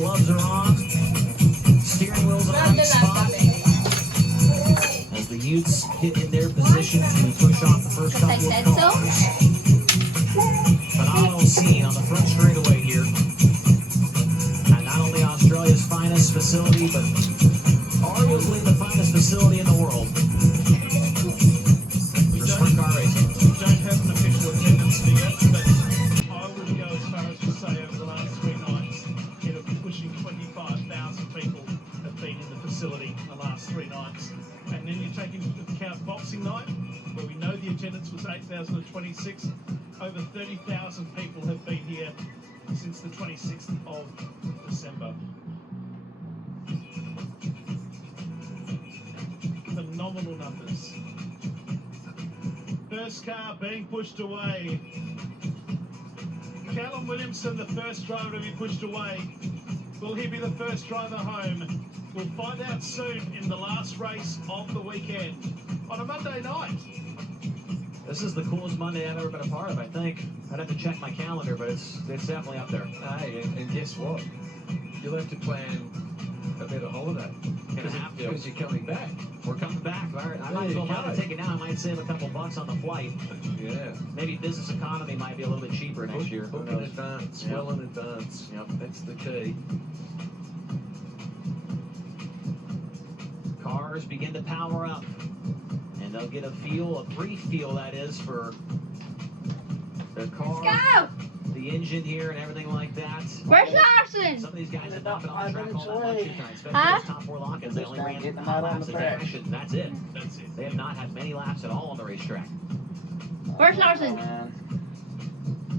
Gloves are on. Steering wheel's on the right spot. As the Utes get in their position to push off the first couple of cars. Phenomenal scene on the front straightaway here. And not only Australia's finest facility, but arguably the finest facility in the world. For sprint car racing. We don't have an official attendance figure, but I would go as far as to say over the last 3 nights, it'll be pushing 25,000 people have been in the facility the last 3 nights. And then you take into account Boxing Night, where we know the attendance was 8,026. Over 30,000 people have been here since the 26th of December. Phenomenal numbers. First car being pushed away. Callum Williamson, the first driver to be pushed away. Will he be the first driver home? We'll find out soon in the last race of the weekend on a Monday night. This is the coolest Monday I've ever been a part of, I think. I'd have to check my calendar, but it's definitely up there. Hey, and guess what? You'll have to plan a better holiday. Gonna have to. Because you're coming back. We're coming back. All right, I might as well not take it now. I might save a couple bucks on the flight. Yeah. Maybe business economy might be a little bit cheaper next year. Book in advance, Yep. well in advance. Yep. That's the key. Cars begin to power up. And they'll get a brief feel that is, for their car. Let's go! The engine here and everything like that. Where's Larson? Some of these guys have not been on the track all that much this time, especially Huh? those top 4 lock-ins. They only Just ran getting 5 them out on laps the a track. dash, and that's it. That's it. They have not had many laps at all on the racetrack. Where's Larson? Man.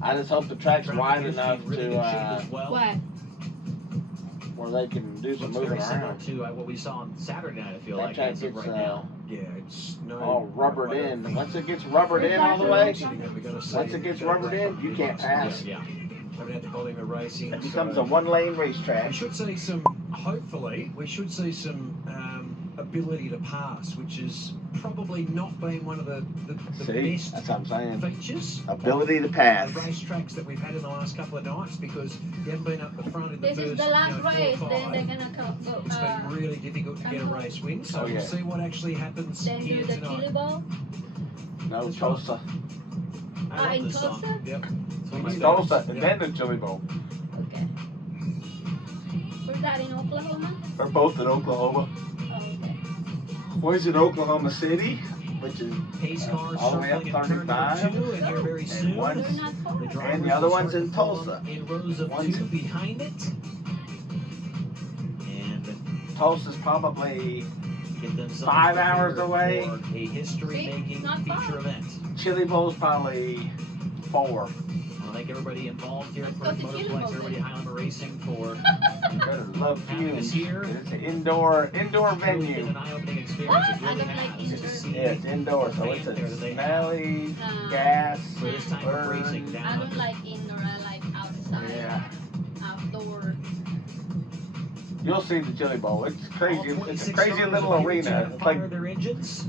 I just hope the track's wide Traffic enough is in really to good shape as well. What? where they can do some Looks moving very similar around. to what we saw on Saturday night, I feel That like, track as of gets right now. Yeah, it's no. all rubbered in. Once it gets rubbered in all the way, once it gets rubbered in, you can't pass. Yeah. Haven't had the volume of racing. It becomes so a one-lane we racetrack. should see some, hopefully, we should see some ability to pass, which has probably not been one of the See, best that's what I'm saying. features. Ability to The pass. racetracks that we've had in the last couple of nights, because you haven't been up the front in the This first is the last 4 or race, then 5. they're gonna go. It's been really difficult to get a race win, so Oh, yeah. we'll see what actually happens Then do here the tonight. chili ball. No, That's Tulsa. I love in this song. Tulsa? Yep. It's one of my It's favorites. Tulsa, and then the Chili Bowl. Okay. Where's that, in Oklahoma? They're both in Oklahoma. Oh, okay. One's in Oklahoma City, which is Pace cars all the way up circling in turn 35. number 2, and here very soon. one's- They're not far. The drivers and the other will one's start in to form Tulsa. in rows of One's- 2 behind it. And Tulsa's probably get themselves 5 hours prepared away. for a history-making Not far. feature event. Chili Bowl's probably 4. I thank everybody involved here at Let's Perth go to Chili Motorplex, Bowl everybody at Highlander Racing for You better love having us fumes. here. It's an indoor It's been venue. an eye-opening experience. What? It I really don't like has. indoor. To see Yeah, it's indoor, so it's There a that they smelly Uh, gas. for this type of racing burn. I down don't like indoor, I like outside. Yeah. Outdoor. You'll see the Chili Bowl. It's crazy. All It's 26 a crazy drivers little appear to arena. It's fire like their engines.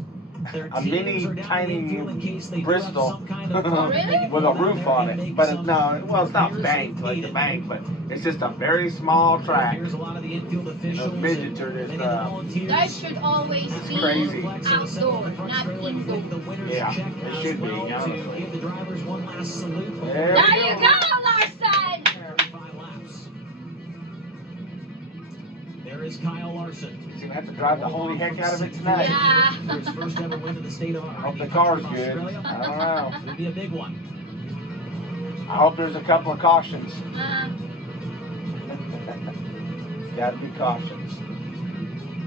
Their a teams mini, are down tiny in the infield in case they do Bristol have some kind of Oh, really? with a roof on and it. make But some it's no, well, it's not repairs banked if like a needed. bank, but it's just a very small track. Here's a lot of the infield officials. midgets and are just, many of the volunteers. Guys should always It's be crazy. outdoor, not indoor. The winners Yeah, check it as should be, well yeah. to give the drivers one last salute before There There we you go, Larson! every 5 laps. There is Kyle Larson. He's gonna have to drive the holy heck out of it tonight. Yeah. For his first ever win in the state of I hope the car's good. I Australia. don't know. It'll be a big one. I hope there's a couple of cautions. Uh, Gotta be cautions.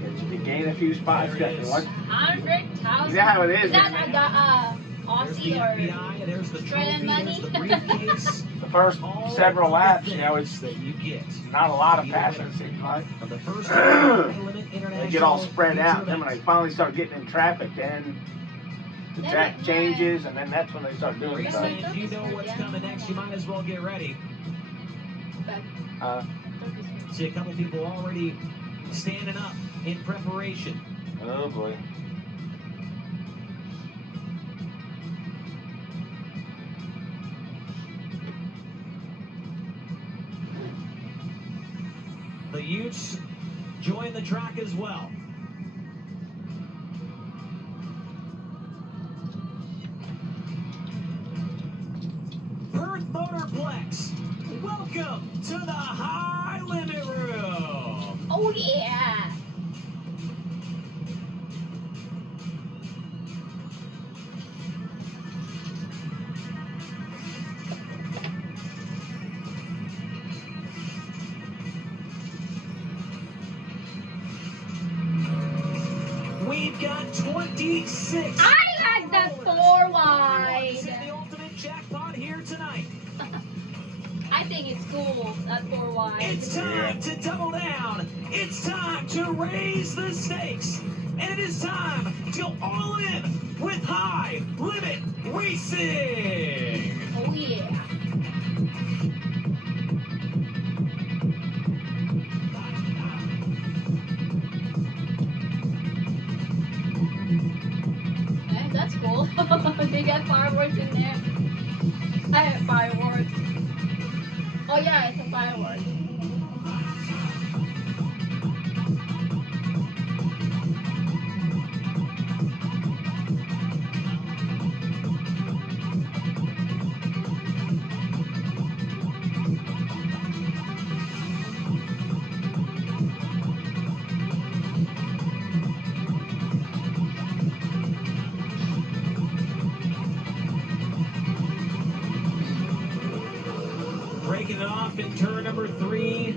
If you gain a few spots, There it definitely. is. Once, 100,000. you know how it is. Is that There's the Aussie or FBI, and there's the Australian trophy, there's the briefcase. The first All several the laps, you things know, it's that you get. not a lot of passing, it seems like. Of the first high-limit They international get all spread out, feature and then when they event. finally start getting in traffic, then the Yeah, track but- changes, and then that's when they start doing Race stuff. fans, you know what's coming next. You might as well get ready. See a couple people already standing up in preparation. Oh boy. the Utes join the track as well. Perth Motorplex, welcome to the High Limit Room. Oh yeah. We've got 26. I had the 4 wide. This is the ultimate jackpot here tonight. I think it's cool, that 4 wide. It's time to double down. It's time to raise the stakes. And it is time to go all in with High Limit Racing. Oh yeah. Okay, that's cool. They got fireworks in there. I have fireworks. Oh yeah, it's a firework. Breaking it off in turn number 3.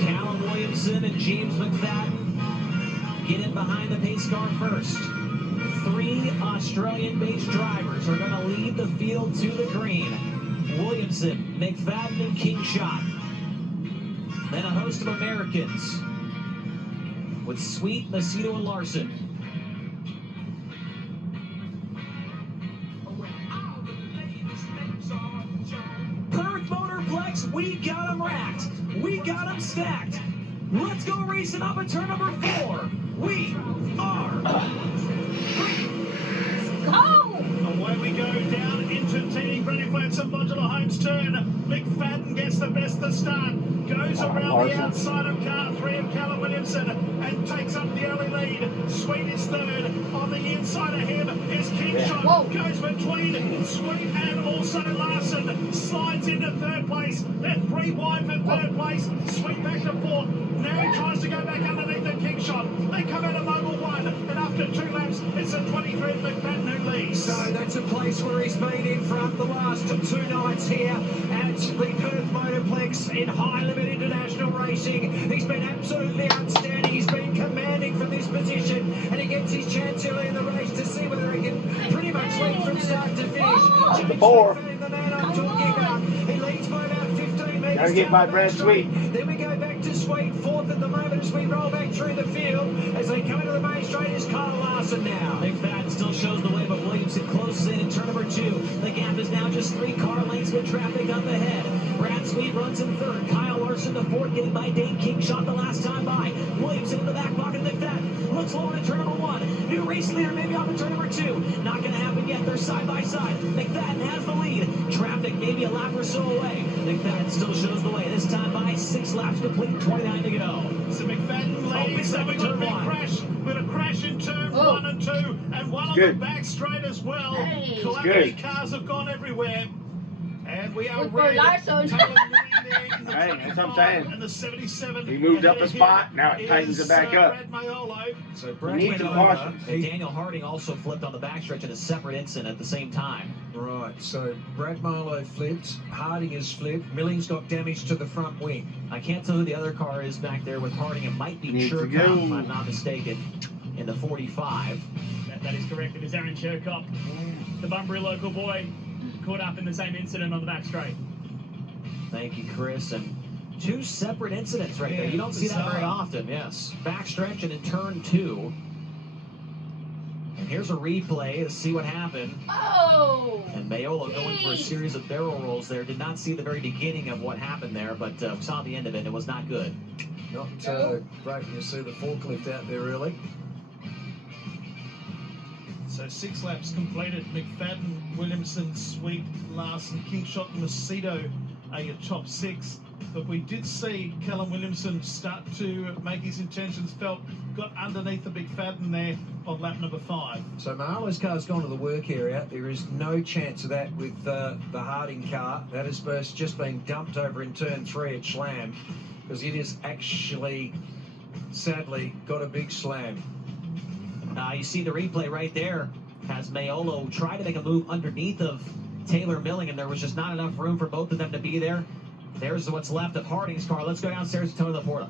Callum Williamson and James McFadden get in behind the pace car first. 3 Australian-based drivers are going to lead the field to the green. Williamson, McFadden, and Kingshot. Then a host of Americans with Sweet, Macedo, and Larson. Perth Motorplex, we got them racked. We got them stacked. Let's go racing up at turn number 4. We are Go! Away we go down into Teeny Granny Flats and Modular Homes turn. McFadden gets the best of the start. Goes around the outside of car 3 of Callum Williamson and takes up the early lead. Sweet is third. On the inside of him is Kingshot. Whoa. Goes between Sweet and also Larson. Slides into third place. They're 3 wide for third place. Sweet back to 4th. Now he tries to go back underneath the Kingshot. They come out of Mobile 1. And after 2 laps, it's a 23 McFadden who leads. So that's a place where he's been in front the last 2 nights here at the Perth Motorplex in High Limit International Racing. He's been absolutely outstanding. He's been commanding from this position, and he gets his chance early in the race to see whether he can pretty much lead from start to finish. Oh, James four. McFadden, the man I'm talking about. He leads by about 15 metres. Gotta get by down the Brad back straight. Sweet. Then we go back to Sweet, 4th at the moment as we roll back through the field. As they come into the main straight is Kyle Larson now. McFadden still shows the way, but Williamson closes in turn number 2. The gap is now just 3 car lengths with traffic up ahead. Brad Sweet runs in 3rd. Kyle Larson the 4th, getting by Dave Kingshot the last time by. Williamson in the back pocket of McFadden. Looks low in turn number 1. New race leader maybe off in turn number 2. Not going to happen yet. They're side by side. McFadden has the lead. Traffic maybe a lap or so away. McFadden still shows the way. This time by 6 laps complete, 29 to go. So McFadden leads, Oh, and we got a big turn 1. crash. With a crash in turn Oh. 1 and 2, and one on Good. the back straight as well. Hey. Calamity Good. cars have gone everywhere. And we are Good for ready. Larson. Callum Newey there in the Hey, that's what I'm 25 saying. and the 77. He moved up Ahead a of him spot, now it tightens is, it back up. Brad Maiolo. So Brad need went to over. caution. And Daniel Harding also flipped on the backstretch in a separate incident at the same time. Right, so Brad Marlowe flipped, Harding has flipped, Milling's got damage to the front wing. I can't tell who the other car is back there with Harding. It might be Needs to Shercock, go. if I'm not mistaken, in the 45. That is correct. It is Aaron Shercock, the Bunbury local boy, caught up in the same incident on the back straight. Thank you, Chris. And 2 separate incidents right there. You don't see that very often, yes. Backstretch and in turn 2. And here's a replay to see what happened. Oh! And Maiolo going for a series of barrel rolls there. Did not see the very beginning of what happened there, but saw the end of it. It was not good. Not great when you see the forklift out there early. So 6 laps completed. McFadden, Williamson, Sweet, Larson, Kingshot and Macedo are your top 6. But we did see Callum Williamson start to make his intentions felt, got underneath the McFadden there on lap number 5. So Marlowe's car's gone to the work area. There is no chance of that with the Harding car. That has just been dumped over in turn 3 at Slam, because it is actually, sadly, got a big slam. You see the replay right there. Has Mayolo try to make a move underneath of Taylor Milling, and there was just not enough room for both of them to be there. There's what's left of Harding's car. Let's go downstairs to Tony Laporta.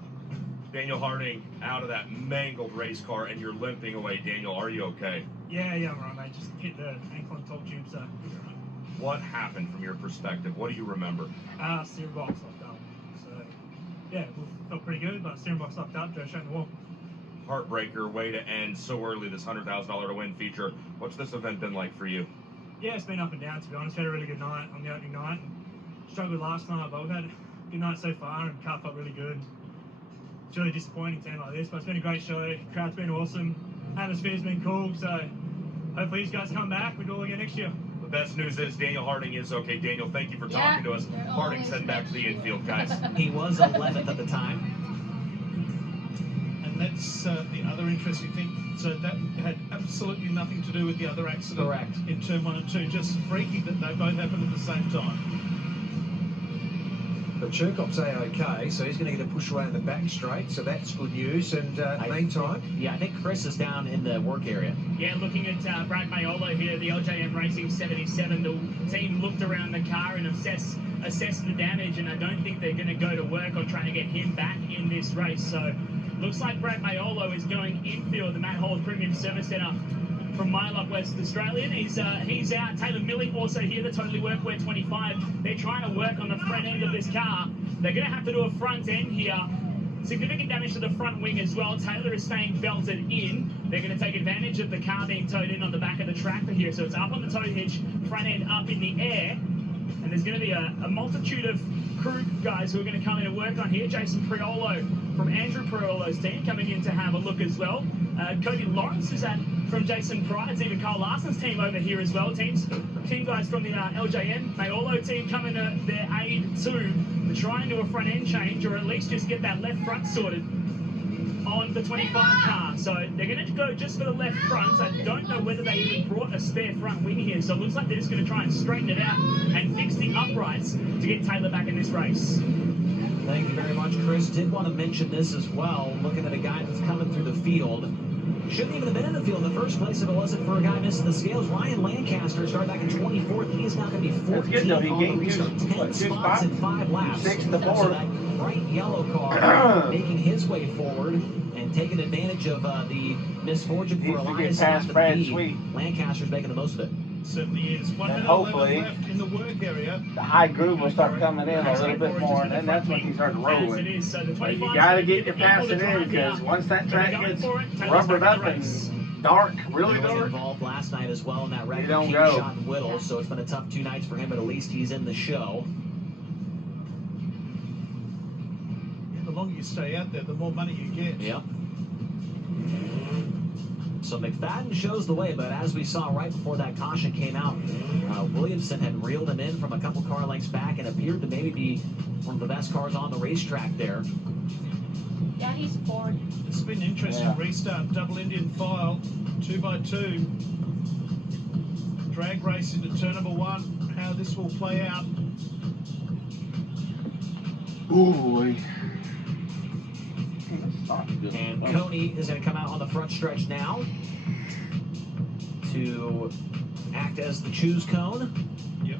Daniel Harding out of that mangled race car, and you're limping away. Daniel, are you okay? Yeah, I'm right, mate. Just hit the ankle and top tube, so right. What happened from your perspective? What do you remember? Steering box locked up. So, yeah, we felt pretty good, but steering box locked up, drove straight in the wall. Heartbreaker, way to end so early this $100,000 to win feature. What's this event been like for you? Yeah, it's been up and down, to be honest. We had a really good night on the opening night. Struggled last night, but we've had a good night so far, and the car felt really good. It's really disappointing to end like this, but it's been a great show. Crowd's been awesome. Atmosphere's been cool, so hopefully these guys come back. We do it again next year. The best news is Daniel Harding is okay. Daniel, thank you for talking to us. Harding's heading back to the infield, guys. He was 11th at the time. And that's the other interesting thing. So that had absolutely nothing to do with the other accident. Correct. In turn 1 and 2. Just freaky that they both happened at the same time. But Cherkop's A-OK, so he's going to get a push away in the back straight, so that's good news. And meantime... I think Chris is down in the work area. Yeah, looking at Brad Mayolo here, the LJM Racing 77, the team looked around the car and assessed the damage, and I don't think they're going to go to work on trying to get him back in this race. So looks like Brad Mayolo is going infield, the Matt Hall Premium Service Centre from Mile Up West Australian. He's out. Taylor Milling also here, the Totally Workwear 25. They're trying to work on the front end of this car. They're going to have to do a front end here. Significant damage to the front wing as well. Taylor is staying belted in. They're going to take advantage of the car being towed in on the back of the tractor here. So it's up on the tow hitch, front end up in the air. And there's going to be a multitude of crew guys who are going to come in and work on here. Jason Priolo from Andrew Priolo's team coming in to have a look as well. Cody Lawrence is from Jason Pride's, even Carl Larson's team over here as well. Team guys from the LJN Mayolo team coming to their aid too to try and do a front end change, or at least just get that left front sorted on the 25 car. So they're going to go just for the left front. I don't know whether they even brought a spare front wing here, so it looks like they're just going to try and straighten it out and fix the uprights to get Taylor back in this race. Thank you very much, Chris. Did want to mention this as well, looking at a guy that's coming through the field. Shouldn't even have been in the field in the first place if it wasn't for a guy missing the scales. Ryan Lancaster started back in 24th. He is now going to be 14th on the restart. 10 spots in 5 laps. 6 to 4. So that bright yellow car making his way forward and taking advantage of the misfortune for Elias past Brad Sweet. Lancaster's making the most of it. Certainly is. 1 minute hopefully 11 left in the work area. The high groove will start coming in a little bit more, and then that's when he starts rolling. But you got to get your passing in, because once that track gets rubbered up and dark, really He was dark, involved last night as well in that wreck. You don't King go. Shot and Whittle, so it's been a tough 2 nights for him, but at least he's in the show. The longer you stay out there, the more money you get. Yep. So McFadden shows the way, but as we saw right before that caution came out, Williamson had reeled him in from a couple car lengths back and appeared to maybe be one of the best cars on the racetrack there. Yeah, he's bored. It's been an interesting restart. Double Indian file, 2x2. Drag race into turn number 1. How this will play out. ooh. And Coney is going to come out on the front stretch now to act as the choose cone. Yep.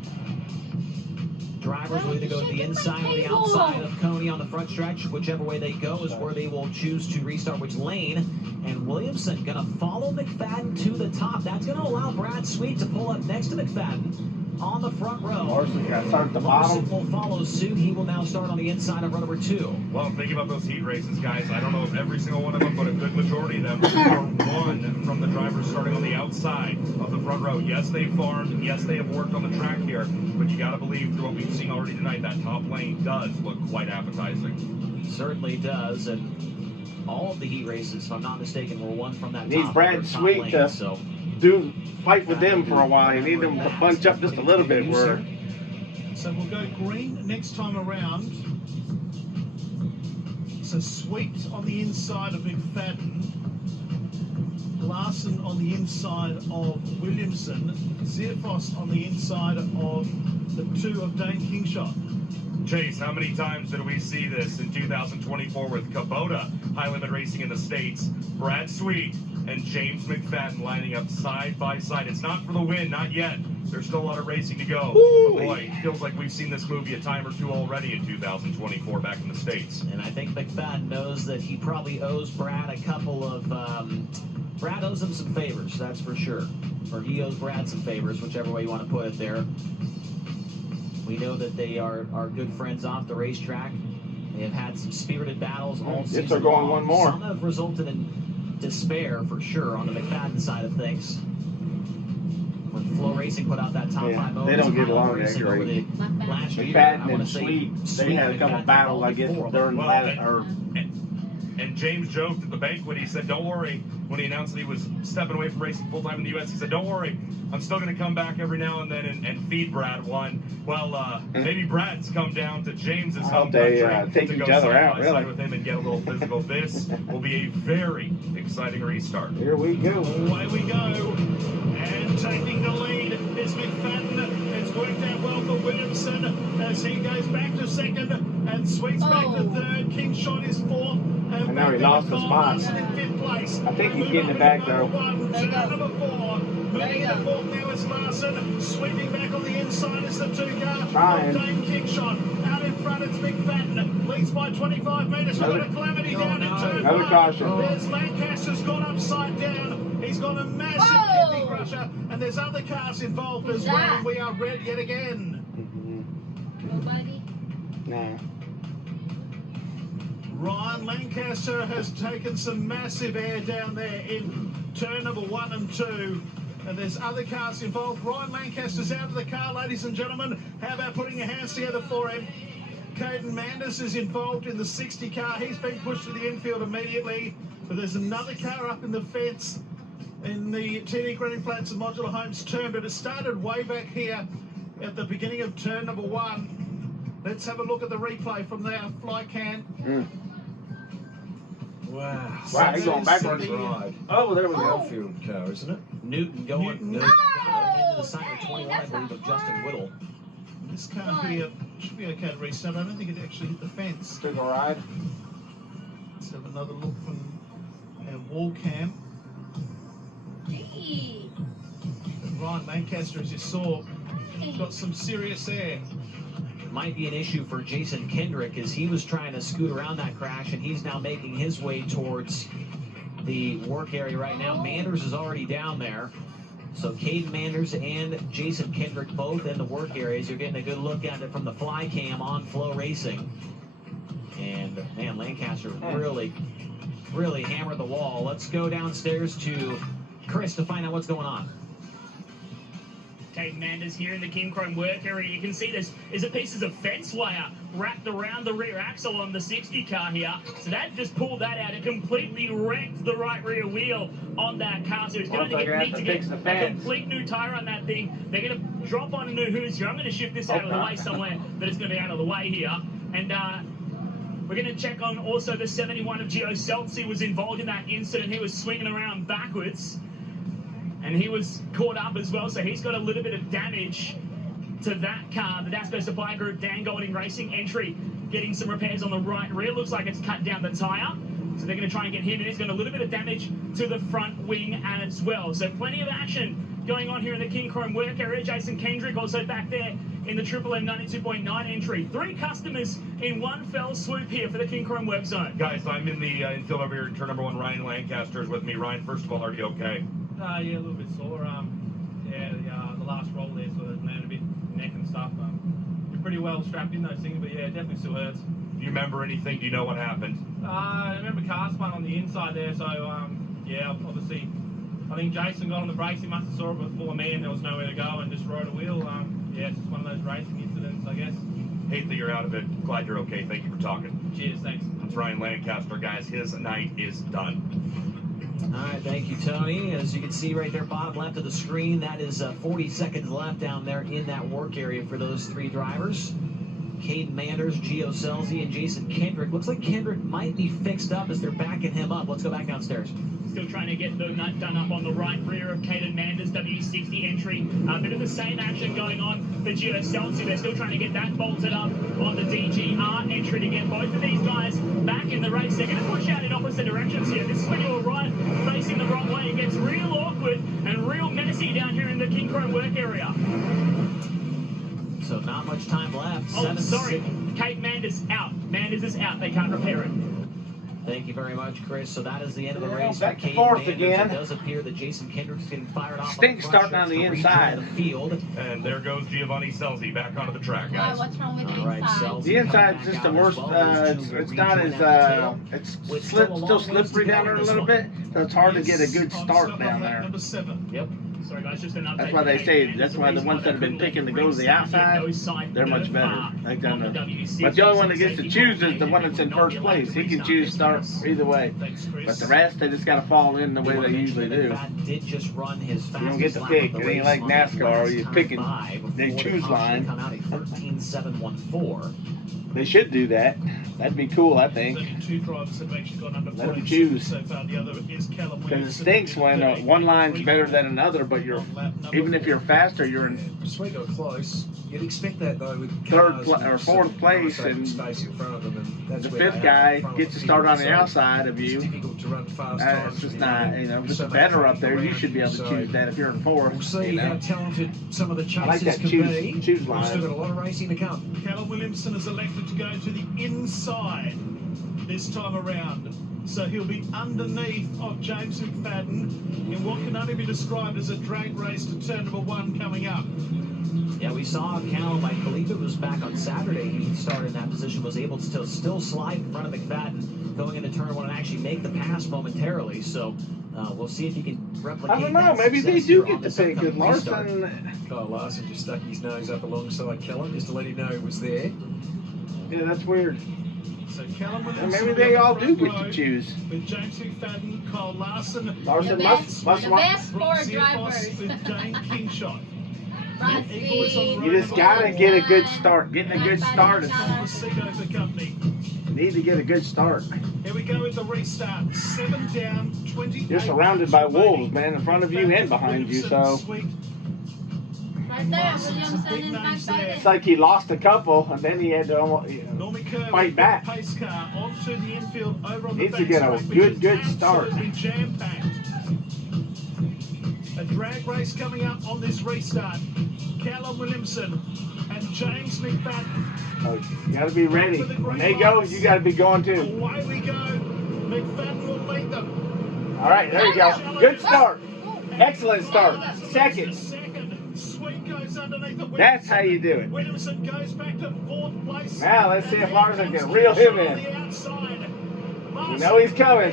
Drivers will either go to the inside or the outside of Coney on the front stretch. Whichever way they go is where they will choose to restart which lane. And Williamson going to follow McFadden to the top. That's going to allow Brad Sweet to pull up next to McFadden on the front row. Larson got to start at the Larson bottom. will follow suit. He will now start on the inside of row number 2. Well, think about those heat races, guys. I don't know if every single one of them, but a good majority of them are one from the drivers starting on the outside of the front row. Yes, they've farmed. Yes, they have worked on the track here. But you got to believe through what we've seen already tonight, that top lane does look quite appetizing. Certainly does. And all of the heat races, if I'm not mistaken, were won from that Need top Brad top Sweet lane. to So fight with them for a while. You need them to bunch up just a little bit. Where So we'll go green next time around. So Sweet on the inside of McFadden, Larson on the inside of Williamson, Zierfrost on the inside of the 2 of Dane Kingshot. Chase, how many times did we see this in 2024 with Kubota High Limit Racing in the States? Brad Sweet and James McFadden lining up side by side. It's not for the win, not yet. There's still a lot of racing to go. But boy, it feels like we've seen this movie a time or two already in 2024 back in the States. And I think McFadden knows that he probably owes Brad a couple of... Brad owes him some favors, that's for sure. Or he owes Brad some favors, whichever way you want to put it there. We know that they are good friends off the racetrack. They have had some spirited battles all season they're going long. one more. Some have resulted in despair, for sure, on the McFadden side of things. When Flow Racing put out that top 5 moments, they don't get along that over great. the last year, McFadden I want and to say Sweet, they had a couple battles, I guess, during And James joked at the banquet, he said, don't worry, when he announced that he was stepping away from racing full-time in the U.S., he said, don't worry, I'm still going to come back every now and then and feed Brad one. Well, maybe Brad's come down to James's home country take to each go other out, side by really. side with him and get a little physical. This will be a very exciting restart. Here we go. Away we go. And taking the lead is McFadden. It's worked out well for Williamson as he goes back to second and Sweet's back to third. Kingshot is fourth. I know he lost the spot. I think he's getting it back though. Number 4. Moving into fourth now is Larson. Sweeping back on the inside is the 2-car. Trying. Dane Kingshot. Out in front it's McFadden. Leads by 25 metres. We've got a calamity down in turn 1. Another caution. There's Lancaster's gone upside down. He's got a massive kidney crusher. And there's other cars involved as well. And we are red yet again. Nobody? Nah. Ryan Lancaster has taken some massive air down there in turn number 1 and 2. And there's other cars involved. Ryan Lancaster's out of the car, ladies and gentlemen. How about putting your hands together for him? Caden Manders is involved in the 60 car. He's been pushed to the infield immediately. But there's another car up in the fence in the TD Green Flats and Modular Homes turn. But it started way back here at the beginning of turn number 1. Let's have a look at the replay from the fly can. Wow. Wow, he's going backwards. Oh, there we go. Outfield car, isn't it? Newton going into the side of 21, I believe, of Justin Whittle. This car here should be okay to restart. I don't think it actually hit the fence. Took a ride. Let's have another look from our wall cam. Gee. And Ryan Lancaster, as you saw, got some serious air. Might be an issue for Jason Kendrick as he was trying to scoot around that crash, and he's now making his way towards the work area right now. Manders is already down there. So Caden Manders and Jason Kendrick both in the work areas. You're getting a good look at it from the fly cam on Flow Racing. And man, Lancaster really hammered the wall. Let's go downstairs to Chris to find out what's going on. Caden Manders here in the King Chrome work area. You can see there's pieces of fence wire wrapped around the rear axle on the 60 car here. So that just pulled that out. It completely wrecked the right rear wheel on that car. So it's going to need to get a complete new tire on that thing. They're going to drop on a new hose here. I'm going to shift this out of the way somewhere, but it's going to be out of the way here. And we're going to check on also the 71 of Gio Seltzy was involved in that incident. He was swinging around backwards. And he was caught up as well, so he's got a little bit of damage to that car. The Dasco Supply Group, Dan Golding Racing entry, getting some repairs on the right rear. Looks like it's cut down the tyre. So they're going to try and get him in. He's got a little bit of damage to the front wing as well. So plenty of action going on here in the King Chrome work area. Jason Kendrick also back there in the Triple M 92.9 entry. 3 customers in one fell swoop here for the King Chrome work zone. Guys, I'm in the infield over here. Turn number 1, Ryan Lancaster is with me. Ryan, first of all, are you okay? Yeah, a little bit sore. The last roll there sort of landed a bit neck and stuff. You're pretty well strapped in those things, but yeah, it definitely still hurts. Do you remember anything? Do you know what happened? I remember car spun on the inside there, so yeah, obviously, I think Jason got on the brakes. He must have saw it before me, and there was nowhere to go, and just rode a wheel. Yeah, it's just one of those racing incidents, I guess. Hate that you're out of it. Glad you're okay. Thank you for talking. Cheers, thanks. That's Ryan Lancaster, guys. His night is done. All right, thank you, Tony. As you can see right there, bottom left of the screen, that is 40 seconds left down there in that work area for those three drivers. Caden Manders, Gio Selzy, and Jason Kendrick. Looks like Kendrick might be fixed up as they're backing him up. Let's go back downstairs. Still trying to get the nut done up on the right rear of Caden Manders, W60 entry. A bit of the same action going on for Gio Selzy. They're still trying to get that bolted up on the DGR entry to get both of these guys back in the race. They're going to push out in opposite directions here. This is when you arrive facing the wrong way. It gets real awkward and real messy down here in the King Crow work area. So not much time left. Oh, sorry. Kate Manders out. Manders is out. They can't repair it. Thank you very much, Chris. So that is the end of the race. Back to Caden fourth Manders. again. It does appear that Jason Kendrick's getting fired off. Stink starting on the inside. The field. And there goes Giovanni Selzy back onto the track, Why, guys. what's wrong with the All right, inside? Selzy The inside's just the worst. It's not as it's still slippery down there a little bit, so it's hard to get a good start down there. Number 7. Yep. Sorry guys, just an update. That's why they say. That's why the ones that have been picking to go to the outside, they're much better. Like done but the only one that gets to choose is the one that's in first place. He can choose start either way. But the rest, they just got to fall in the way they usually do. Did just run his You don't get to pick. It ain't like NASCAR where you're picking. They choose line. Come out a 13.714. They should do that. That'd be cool, I think. Only 2 drivers have actually gone under Let 'em 47 choose. so far. The other is Callum Because it Williamson. stinks when one line's better than another, but you're even if you're faster, you're in Sweet got close. You'd expect that though with third cars or fourth place, and space in front of them, and that's the where fifth they are guy in front of gets to the start on people, the so outside of It's you. difficult to run fast It's times. just when not, you've if it's so a much better up traffic there, you around should be able to so choose that if you're in fourth. We'll see You know? how talented some of the chasers I like that can choose be. choose We've line. still got a lot of racing to come. Callum Williamson has elected to go to the inside this time around. So he'll be underneath of James McFadden in what can only be described as a drag race to turn number 1 coming up. Yeah, we saw Callum, I believe it was back on Saturday, he started in that position, was able to still slide in front of McFadden going into turn 1 and actually make the pass momentarily. So we'll see if he can replicate I don't know. that Maybe they success do here on get to this pick. Because upcoming restart. Kyle Larson just stuck his nose up alongside Callum just to let him know he was there. Yeah, that's weird. So Callum And Williamson maybe will be they on the all do front get row to choose. with James McFadden, Kyle Larson, Larson The must best want. four Roxy drivers. Foss with Jane Kingshot. Right Eagle is on speed. the You just gotta get a good start. Getting a good start is Macedo for company. need to get a good start. Here we go with the restart. 7 down, 20. You're surrounded by wolves, man, in front of you and behind you. So Sweet. Right there, Williamson in back by it's like he lost a couple, and then he had to almost, Normie Kerr fight with back. the pace car onto the infield over on the Needs to get a backstretch, which good is start. absolutely jam-packed. A drag race coming up on this restart. Callum Williamson and James McFadden. So you gotta be ready. When they go, you gotta be going too. Away we go. McFadden will lead them. All right, there you go. Good start. Excellent start. Second. Sweet goes underneath the That's how you do it. Williamson goes back to 4th place. Now let's see if Larson can reel him in. You know he's coming.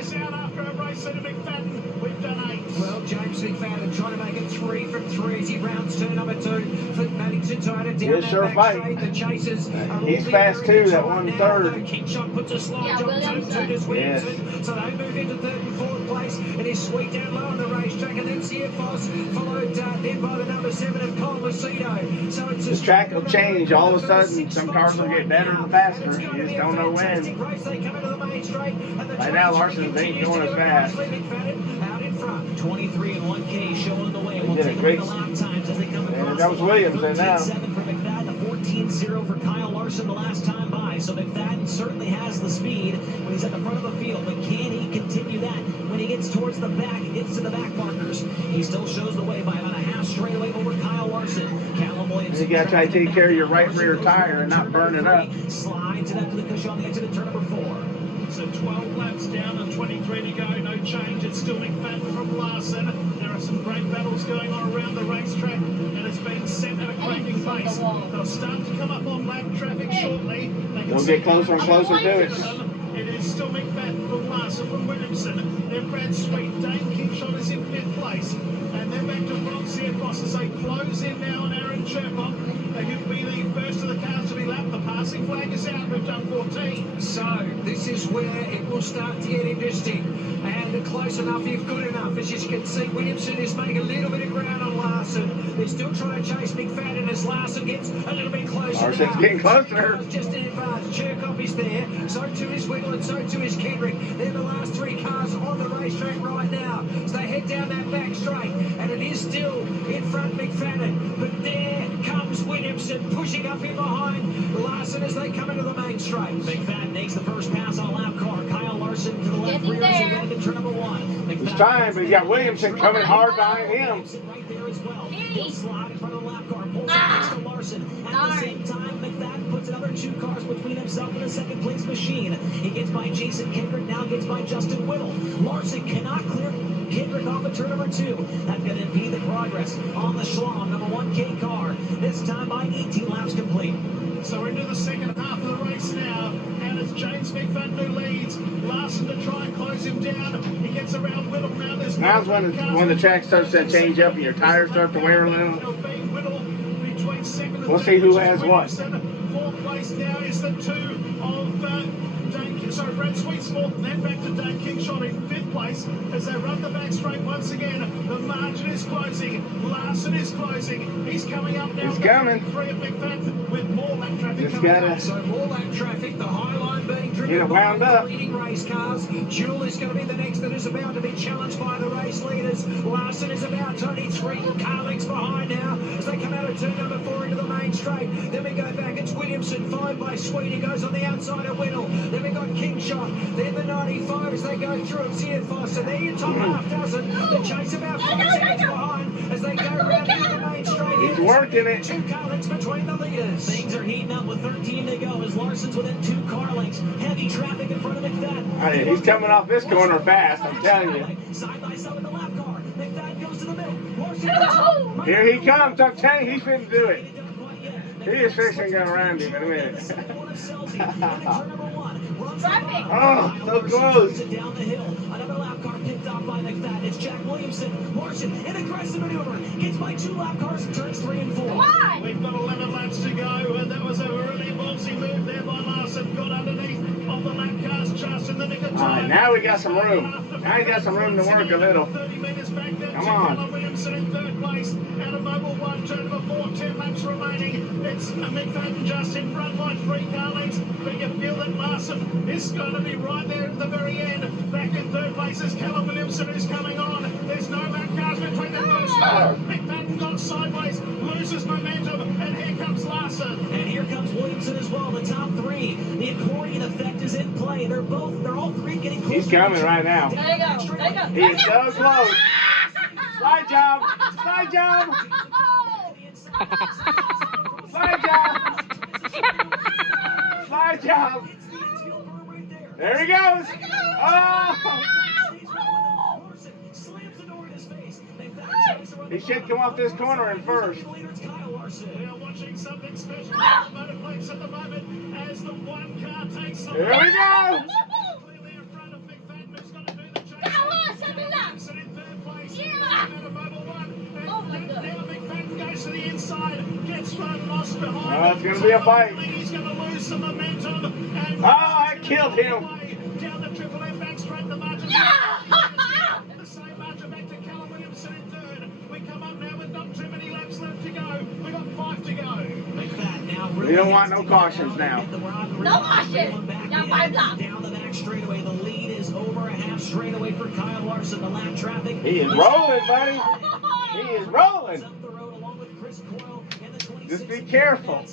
Well, James McFadden trying to make it 3 from 3 as he rounds turn number 2. For Maddington Toyota down He'll that sure back fight. straight. The chasers are He's moving fast very too, that tight one now, third. although Kingshot puts a slide Yeah, on Williamson. to Williamson. So they move into 3rd and 4th place. And he's sweet down low on the racetrack. And then CF followed then by the number 7 of Colin Macedo. So it's The track will change. All of a sudden, some cars will get better and faster. You just don't know when. Right now, Larson's ain't going as fast. 23 and 1K showing the way. They We'll did a take a great- look at the lap times as they come Yeah, across. that was Williams there now. 13.7 for McFadden, a 14.0 for Kyle Larson the last time by. So McFadden certainly has the speed when he's at the front of the field, but can he continue that when he gets towards the back, gets to the back markers? He still shows the way by about a half straightaway over Kyle Larson. Callum Williamson. You gotta try to take care of your right rear tire and not burn it up. Slides it up to the cushion on the exit of turn number 4. So 12 laps down and 23 to go, no change. It's still McFadden from Larson. There are some great battles going on around the racetrack, and it's been set at a cracking pace. They'll start to come up on lap traffic shortly. They can They'll see get closer and closer to it. It is still McFadden from Larson from Williamson. Then Brad Sweet, Dane Kingshot is in 5th place. And then back to Roxy Foss as they close in now on Aaron Cherpop. He'll be the first of the cars to be lapped. The pass passing flag is out. We've done 14. So this is where it will start to get interesting. And close enough if good enough. As you can see, Williamson is making a little bit of ground on Larson. They're still trying to chase McFadden as Larson gets a little bit closer. Larson's getting closer. Just in advance. Cherkov is there. So too is Wiggle and so too is Kendrick. They're the last three cars on the racetrack right now. So they head down that back straight. And it is still in front McFadden. But there comes Williamson pushing up in behind Larson as they come into the main straight. McFadden makes the first pass on a lap car. Kyle Larson to the left rear as he went into turn number 1. He's trying, but he's got Williamson coming hard behind him. Right there as well. He'll slide in front of the lap car. Pulls it next to Larson. At the same time, McFadden puts another 2 cars between himself and the second place machine. He gets by Jason Kendrick, now gets by Justin Whittle. Larson cannot clear Kendrick off of turn number 2. That's going to impede the progress on the Schlong number 1K car. This time by 18 laps complete. So we're into the second half of the race now, and it's James McFadden who leads. Larson to try and close him down. He gets around Whittle now. Now's when the track starts to change up and your tires start to wear a little. We'll see who has what. Fourth place now is the 2 of Brad Sweet's fourth, and then back to Dave Kingshot in 5th place as they run the back straight once again. The margin is closing. Larson is closing. He's coming up now. He's coming. 3 of McFadden with more lap traffic Just coming up. So more lap traffic, the high line being driven Get it by wound the up. leading race cars. Jewel is going to be the next that is about to be challenged by the race leaders. Larson is about only 3 car lengths behind now as they come out of turn number 4 into the main straight. Then we go back, it's Williamson, followed by Sweet. He goes on the outside of Whittle. Then we got Kingshot. Then the 95 as they go through it. Zian Foster, there your top half doesn't. The chase about 5 seconds behind as they go around into the main straight. He's working it. 2 car lengths between the leaders. Things are heating up with 13 to go as Larson's within 2 car lengths. Heavy traffic in front of McFadden. Hey, he's coming off this corner fast, I'm telling you. Side by side with the lap car. McFadden goes to the middle. Larson goes Here he comes, I'm telling you, he's finna do it. He is fixing to go around him in a minute. Traffic. Oh, so close. Down the hill. Another lap car picked off by McFadden. It's Jack Williamson. Larson, an aggressive maneuver. Gets by 2 lap cars and turns 3 and 4. Come on. We've got 11 laps to go, and that was a really ballsy move there by Larson. Got underneath of the lap cars just in the nick of time. All right, now we got some room. Now he got some room to work a little. 30 metres back there. Come on. Williamson in 3rd place. Out of Mobile 1, turn number 4, 10 laps remaining. It's McFadden just in front by 3 car lengths, but you feel that Larson is going to be right there at the very end. Back in 3rd place is Callum Williamson who's coming on. There's no lap cars between the first two. McFadden got sideways, loses momentum, and here comes Larson. And here comes Williamson as well, the top 3. The accordion effect is in play. They're all 3 getting closer. He's coming right now. There you go. There you go. He is so close. Slide job. Slide job. Slide job. Slide job. There he goes. Oh. He should come off this corner in first. We are watching something special on Motorplex at the moment as the 1 car takes the Here we go. clearly in front of McFadden, who's going to do the chase. Williamson in 3rd place. Out of Mobile 1. And now McFadden goes to the inside, gets thrown lost behind. Oh, it's going to be a fight. He's going to lose some momentum. And I killed him. down the Triple M back straight, the margin. The same margin back to Callum Williamson in 3rd. We come up now with not too many laps left to go. We've got 5 to go. McFadden now really We don't want no cautions now. No caution. Now 5 laps. Down the back straightaway. The lead is over a half straightaway for Kyle Larson. The lap traffic. He is rolling, buddy. He is rolling. Up the road along with Chris Coyle in the 26. Just be careful.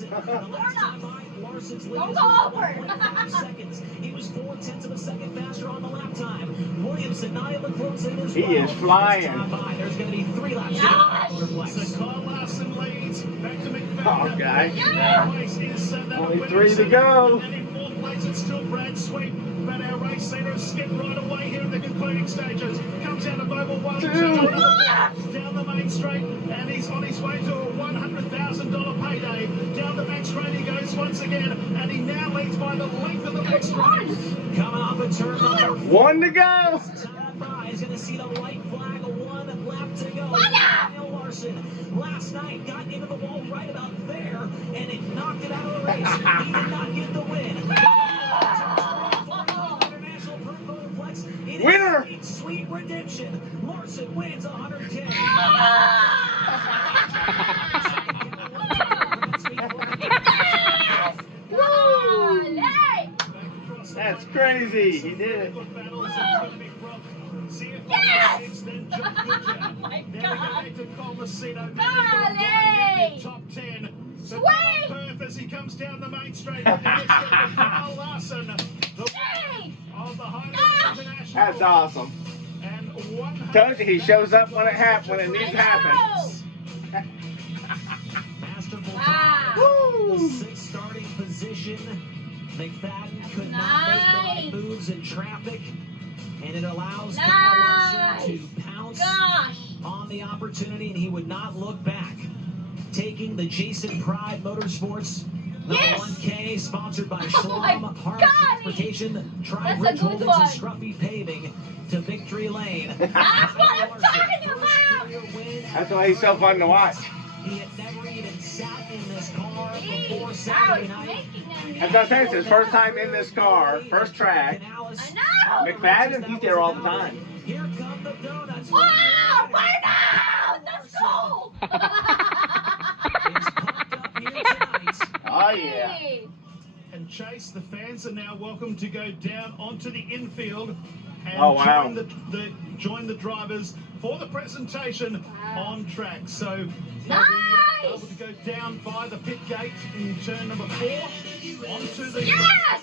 Larson's lead Don't is go over. 1.5 seconds. He was 4/10 of a second faster on the lap time. Williamson not able to close in as well. He is flying. There's going to be 3 laps. Yes. So Kyle Larson leads back to McFadden. Oh, guys. Third place is, Only 3 to go. And in 4th place it's still Brad Sweet. But our race leader has skipped right away here in the concluding stages. Comes out of Mobile 1 down the main straight, and he's on his way to a $100,000 payday. Down the back straight he goes once again, and he now leads by the length of the back straight. Coming off a turn number 1 to go. He's going to see the white flag. 1 lap to go. Kyle Larson last night got into the wall right about there, and it knocked it out of the race. race. He did not get the win. International Perth Motorplex. It is Winner! Sweet redemption. Larson wins 100K. That's crazy. He did it. Yes! Oh my God. Top 10. Sweet! Perth as he comes down the main straight. Carl Larson, the Sweet! of the Highland International. That's awesome. And Told you he shows up when it needs to happen. Masterful Wow. drive. The sixth starting position. McFadden could not make the right moves in traffic, and it allows Kyle Larson to pounce on the opportunity, and he would not look back. Taking the Jason Pride Motorsports number 1K, sponsored by Schlam Hard Transportation, Tri-Bridge Holdings, and Scruffy Paving to victory lane. That's what I'm talking about! That's why he's so fun to watch. He had never even sat in this car before Saturday night. As I said, it's his first time in this car, first track. I know! McFadden, he's there all the time. Here come the donuts. Wow! Burn out! That's cool! It's pumped up here tonight. Oh, yeah. And Chase, the fans are now welcome to go down onto the infield and Oh, wow. join the drivers for the presentation on track. So they'll Nice! be able to go down by the pit gate in turn number 4 onto the Yes!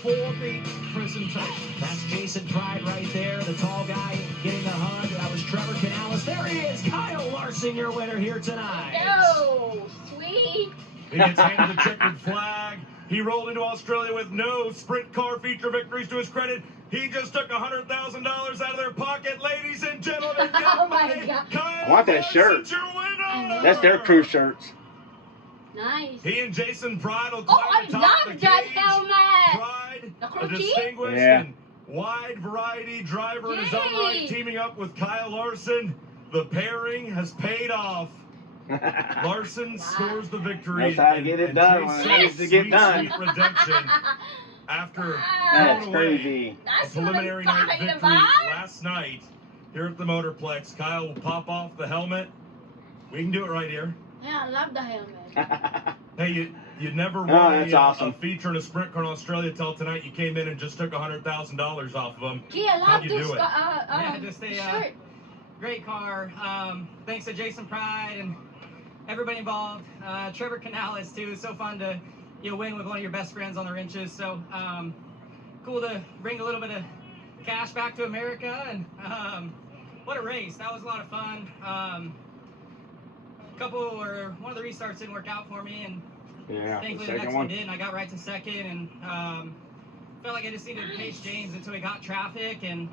for the presentation. That's Jason Pride right there, the tall guy getting the hug. That was Trevor Canales. There he is, Kyle Larson, your winner here tonight. No! Sweet! He gets handed the checkered flag. He rolled into Australia with no sprint car feature victories to his credit. He just took $100,000 out of their pocket. Ladies and gentlemen, Oh my God. I want that shirt. Your winner. That's their crew shirts. Nice. He and Jason Pride will Oh, climb I the top love of the that cage. helmet! Pride, The a crew chief? distinguished Yeah. and wide variety driver in his own Yay. right, teaming up with Kyle Larson. The pairing has paid off. Larson scores the victory. Knows how to get it done when it needs to get done. Sweet redemption after That's throwing away crazy. a That's what I'm preliminary night talking victory about. last night here at the Motorplex. Kyle will pop off the helmet. We can do it right here. Yeah, I love the helmet. Hey, you never Oh, won that's a awesome. feature in a sprint car in Australia till tonight. You came in and just took $100,000 off of them. Gee, I How'd love you this do it? Yeah, just a shirt. great car. Thanks to Jason Pride and everybody involved. Trevor Canales too. So fun to win with one of your best friends on the wrenches. So cool to bring a little bit of cash back to America. And what a race! That was a lot of fun. One of the restarts didn't work out for me, and Yeah, the thankfully the second next one. one did, and I got right to second, and felt like I just needed to pace James until he got traffic, and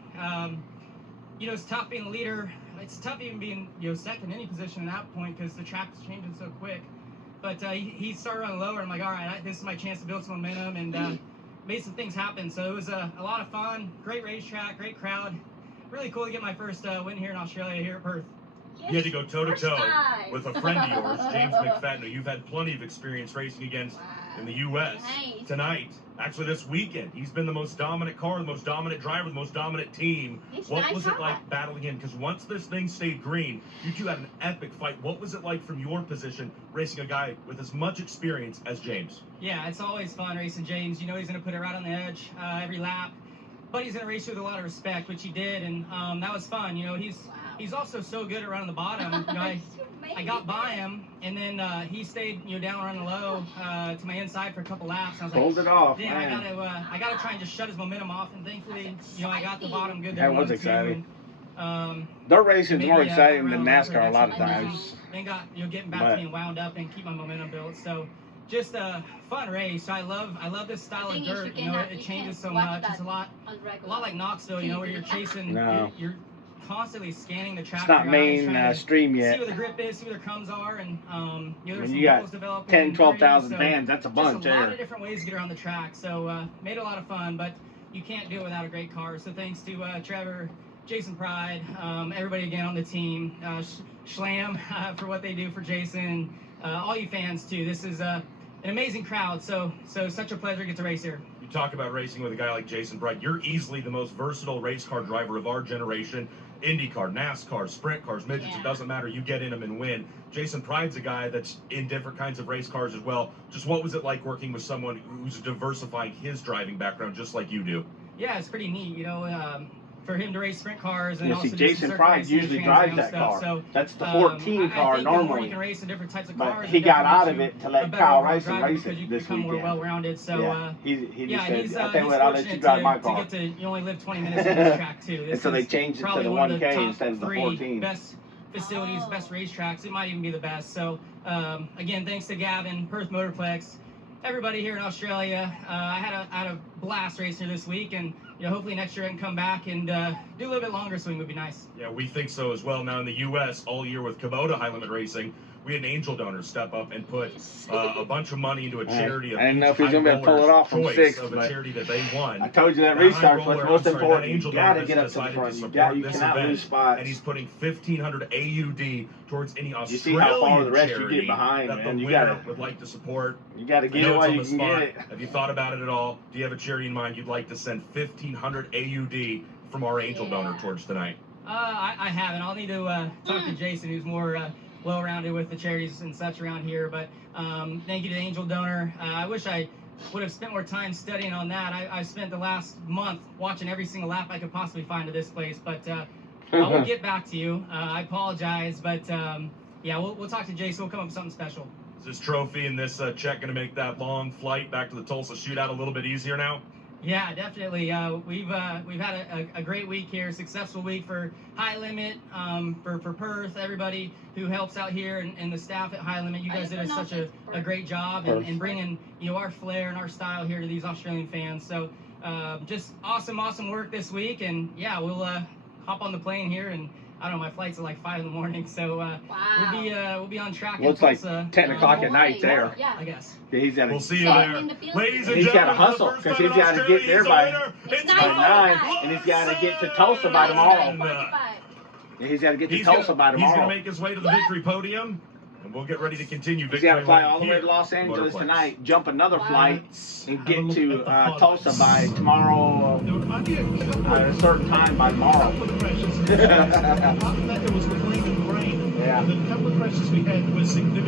it's tough being a leader. It's tough even being second in any position at that point because the track's changing so quick. But he started running lower. I'm like, all right, this is my chance to build some momentum, and made some things happen. So it was a lot of fun. Great racetrack, great crowd. Really cool to get my first win here in Australia, here at Perth. You had to go toe to toe time. with a friend of yours, James McFadden, who you've had plenty of experience racing against in the U.S. Nice. Tonight, actually this weekend, he's been the most dominant car, the most dominant driver, the most dominant team. He's What nice was it hot. like battling him? Because once this thing stayed green, you two had an epic fight. What was it like from your position racing a guy with as much experience as James? Yeah, it's always fun racing James. You know he's going to put it right on the edge every lap. But he's going to race you with a lot of respect, which he did, and that was fun. He's also so good at running the bottom. I got by him, and then he stayed down running low to my inside for a couple laps. And I was Hold like, it off, damn, man. I gotta try and just shut his momentum off. And thankfully, I got the bottom good. That there, was 1-2, exciting. and, Their racing's more maybe, exciting than around NASCAR a lot of lap or times. Then got getting back But- to being wound up and keep my momentum built. So just a fun race. I love this style of thing is dirt. you cannot- It you changes can't so watch much. that It's a lot on like Knoxville, where you're chasing. No. You're constantly scanning the track. It's not with your eyes, main trying to stream See yet. where the grip is, see where the crumbs are, and there's When some you got holes developing 10, in 12,000 trees, so fans, that's a bunch just a lot there. of different ways to get around the track. So made it a lot of fun, but you can't do it without a great car. So thanks to Trevor, Jason Pride, everybody again on the team, Schlam for what they do for Jason, all you fans too. This is an amazing crowd. So such a pleasure to get to race here. You talk about racing with a guy like Jason Bright. You're easily the most versatile race car driver of our generation. IndyCar, NASCAR, sprint cars, midgets, it doesn't matter. You get in them and win. Jason Pride's a guy that's in different kinds of race cars as well. Just what was it like working with someone who's diversifying his driving background just like you do? Yeah, it's pretty neat, you know, for him to race sprint cars and Yeah, also see, do some Jason circuit Pride racing and usually Trans Am drives that stuff. car. So, That's the 14 I car think the more normally. you can race in different types of But cars, he it got definitely out of makes it to you let a better Kyle overall Rice driver race because it you this become more weekend. well-rounded. So, Yeah, he yeah, just said, he's I tell you he's what, I'll let you fortunate drive my to car. get to, you only live 20 minutes from this track, too. And This so they is changed it to probably the one of 1K top instead of the 3 14. best facilities, best racetracks. It might even be the best. So, again, thanks to Gavin, Perth Motorplex, everybody here in Australia. I had a blast racing here this week, and you know, hopefully next year I can come back and do a little bit longer swing would be nice. Yeah, we think so as well. Now in the U.S., all year with Kubota High Limit Racing, we had an angel donor step up and put a bunch of money into a charity. I didn't know if he was going to be able to pull it off from 6th, of a but charity that they won. I told you that restart's what's most important. You got to get up to the front. You cannot lose spots. And he's putting 1,500 AUD towards any Australian you see how far the rest you charity get behind, that man. the You winner got would like to support. You got to I get know it it's while on you the can spot. get it. Have you thought about it at all? Do you have a charity in mind you'd like to send 1,500 AUD from our angel donor towards tonight? I haven't. I'll need to talk to Jason, who's more well-rounded with the charities and such around here. But thank you to the angel donor. I wish I would have spent more time studying on that. I spent the last month watching every single lap I could possibly find to this place. But I will get back to you. I apologize, but yeah, we'll talk to Jason. We'll come up with something special. Is this trophy and this check going to make that long flight back to the Tulsa shootout a little bit easier now? Yeah, definitely. We've had a great week here, successful week for High Limit, for Perth, everybody who helps out here, and the staff at High Limit. You guys did such a great job and bringing our flair and our style here to these Australian fans. So just awesome work this week, and yeah, we'll hop on the plane here, and I don't know, my flight's at like 5 in the morning, so we'll be on track. Well, it's like 10 o'clock at night there. Yeah, I guess. Yeah, he's got we'll see you there. Ladies and he's got to gentlemen, hustle because he's got to get there by 9, and he's got to get to Tulsa by tomorrow. Yeah, he's got to get to Tulsa by tomorrow. He's going to make his way to the victory podium, and we'll get ready to continue. He's got to fly all the way to Los Angeles tonight, jump another flight, and get to Tulsa by tomorrow at a certain time by tomorrow. Apart from that, there was the clean and grain. Yeah. The couple of crashes we had were significant.